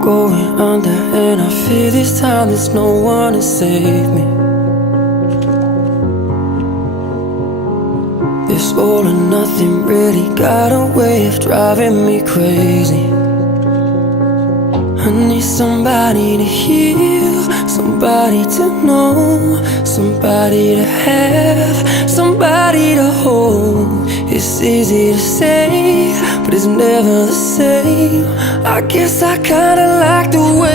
going under, and I fear this time there's no one to save me. This all or nothing really got a way of driving me crazy. I need somebody to heal, somebody to know, somebody to have, somebody to hold. It's easy to say, but it's never the same. I guess I kinda like the way